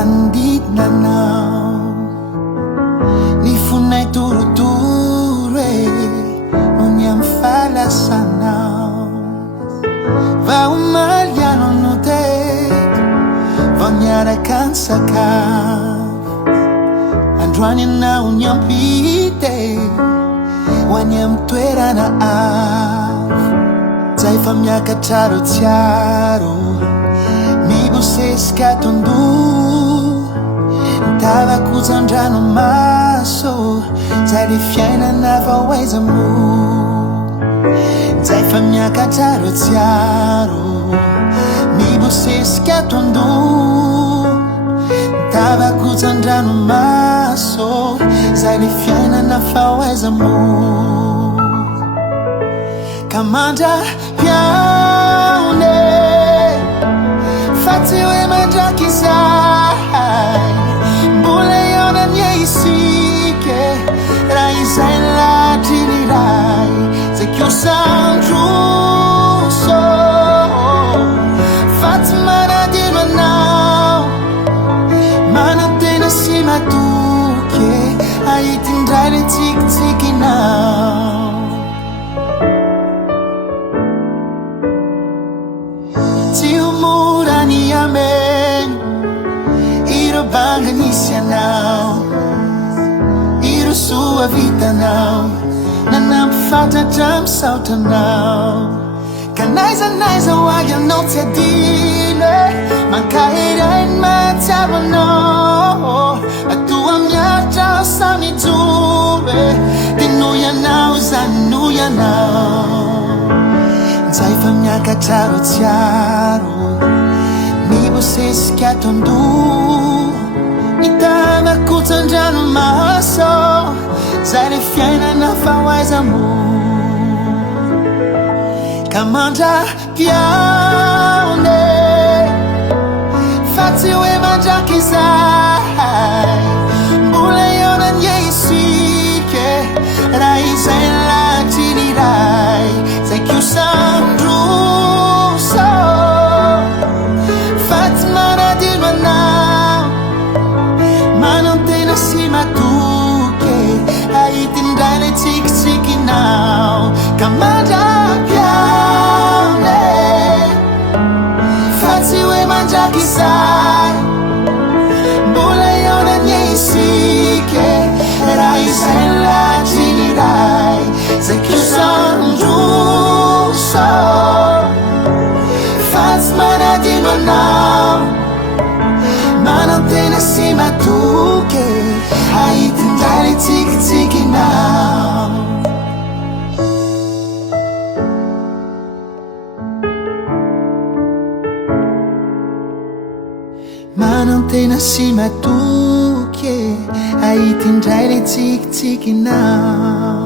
manodidina anao. Ny fonay torotoro no ny amy falasanao. Va omaly anao no teto, va miaraka ny sakafo. Androany anao ny ampite ho any amy toerana avo. Zay fa miakatra ro tsiaro, mibosesika tondo, tavakojan-dranomaso. Zay le fiainana fa hoaizamo. Zay fa miakatra ro tsiaro, mibosesika tondo, tavakojan-dranomaso. Zay le fiainana fa hoaizamo. Kamandra piaone, fa tsy hoe mandraky izay. Mbola eo na ny isike, raha izay latry ny ray. Zay kiosandroso, fa tsy manadino anao. Manantena sy matoky, ahitindray le tsikitsikinao. Tsy ho mora ny ameno, ireo banga nisy anao, ireo soa vitanao, nanampifantatra misaotra anao. Ka naizanaiza ho agy anao tsy adino, mankahirainy mahatsiaro anao. Atoa miaritra aho samy jombe, de noy anao zany noy anao. Zay fa miakatra ro tsiaro, mibosesika tondo, ny tavakojan-dranomaso. Zay le fiainana fa hoaizamo. Kamandra piaone, fa tsy hoe mandraky izay. Mbola eo na ny isike, raha izay latry ny ray. Zay kiosandroso, fa tsy manadino anao. Manantena sy matoky, ahitindray le tsikitsikinao. Kamandra piaone, fa tsy hoe mandraky izay. Mbola eo na ny isike, raha izay latry ny ray. Zay kiosandroso, fa tsy manadino anao. Manantena sy matoky, ahitindray le tsikitsikinao. Manantena sy matoky, ahitindray le tsikitsikinao.